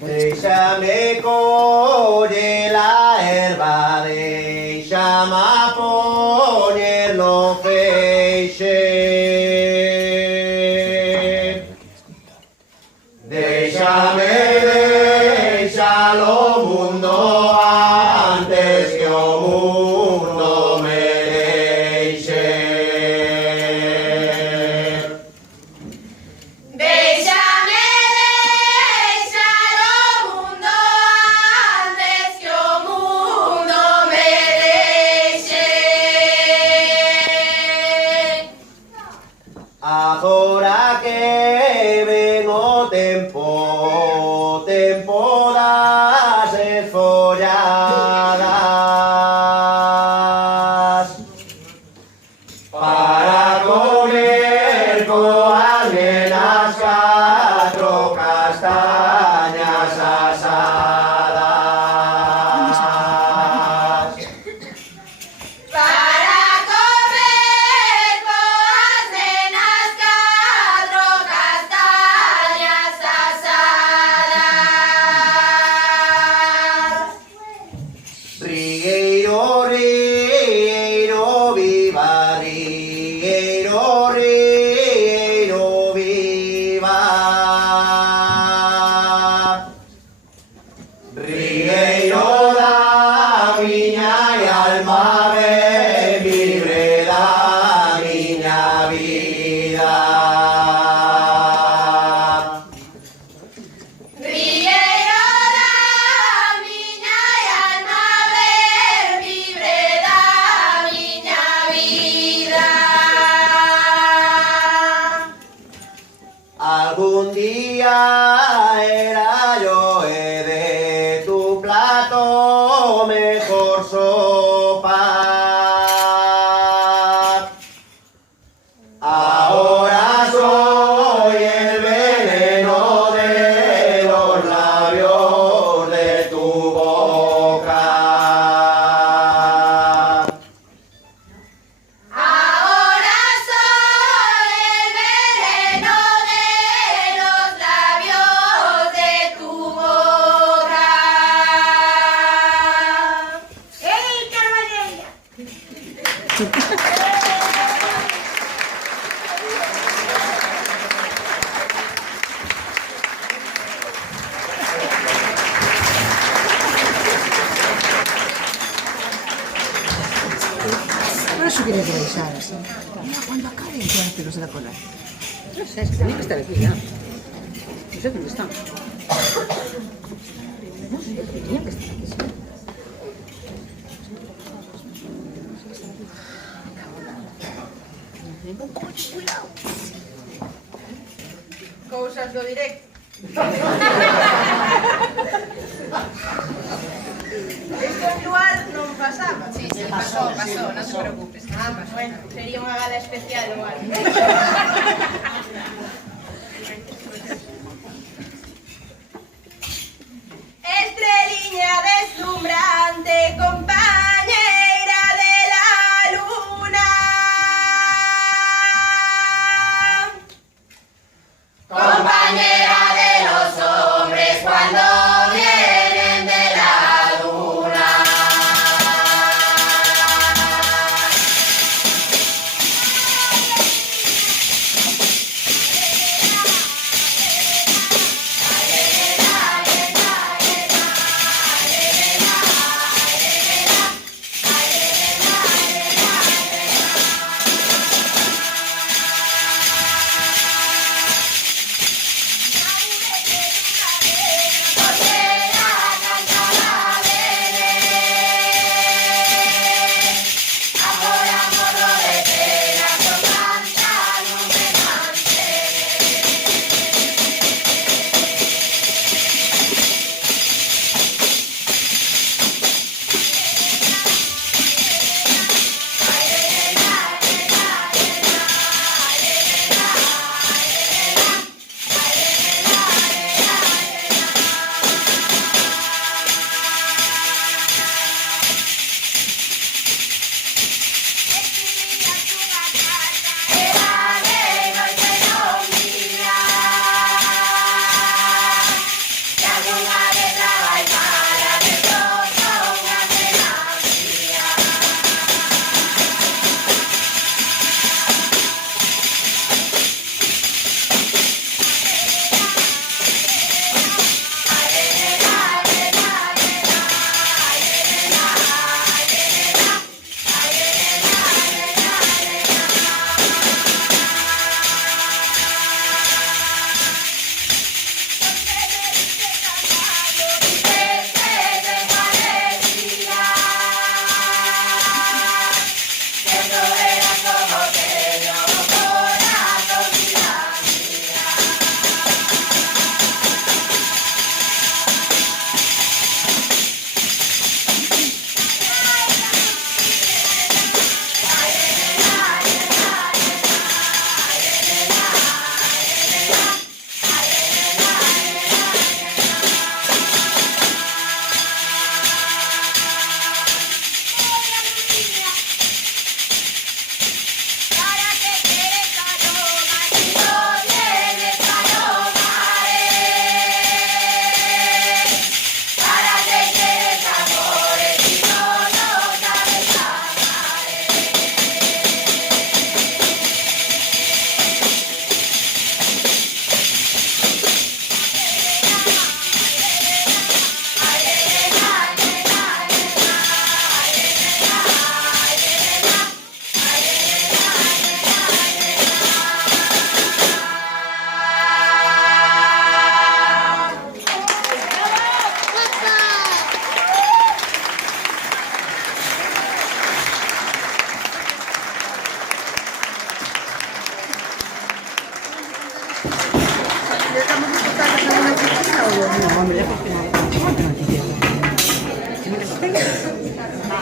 Déjame coger la herba, déjame poner los peixes. Déjalo mundo antes que o mundo me deixe. Agora que ven o tempo das esfolladas para comer coas nenas 4 castañas asadas. Rieiro, rieiro, viva, rieiro, rieiro, viva. Rieiro da miña alma, ben libre da miña vida. Algún día era yo de tu plato mejor sopa. Ahora soy el veneno de los labios de tu boca. Ahora sí quería revisar así. Cuando acabe, ya te los de la cola. No sé, es que tenía que estar aquí ya. No sé dónde están. Tenía que estar aquí, sí. Cousas do directo. Isto en dual non pasaba. Sí, pasó, no te preocupes. Bueno, sería unha gala especial igual. Estreliña deslumbrante, compañeira de la luna. Compañera de los hombres cuando vienen de la luna.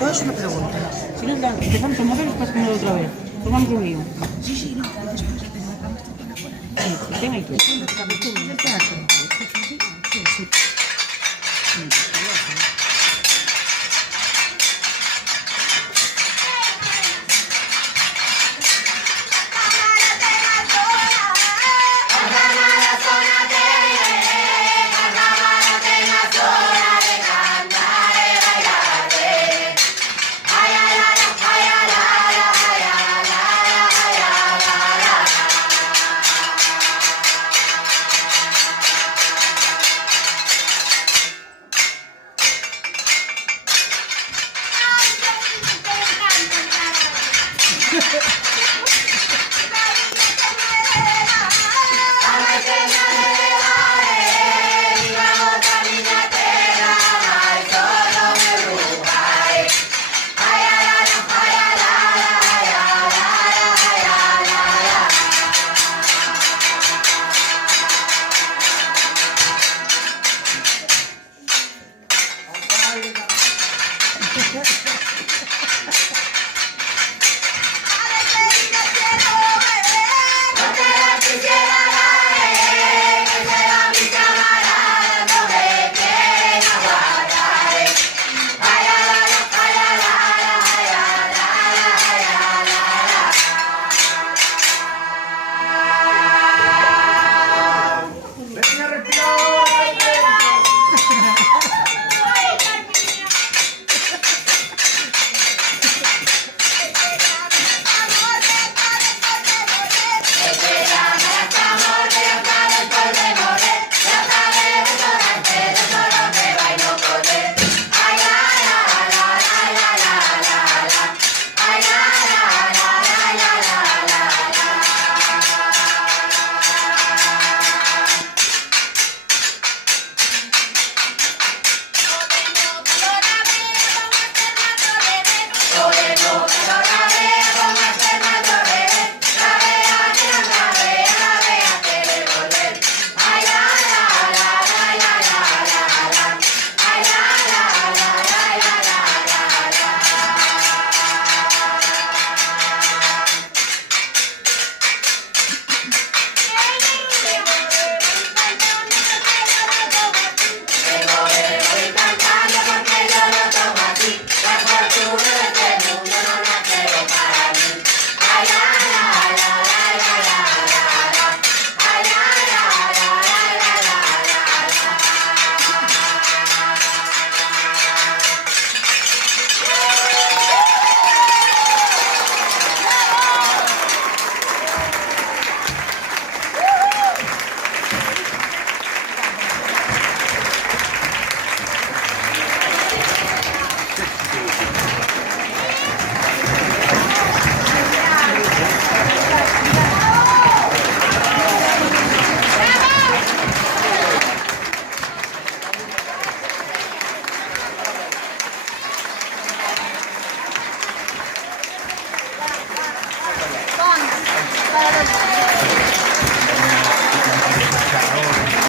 Yo es una pregunta. Si no, empezamos a mover después como otra vez. Formamos un lío. Sí, sí, no, después vamos a poner por aquí. Sí, ten ahí tú. Sí, sí. Ay, qué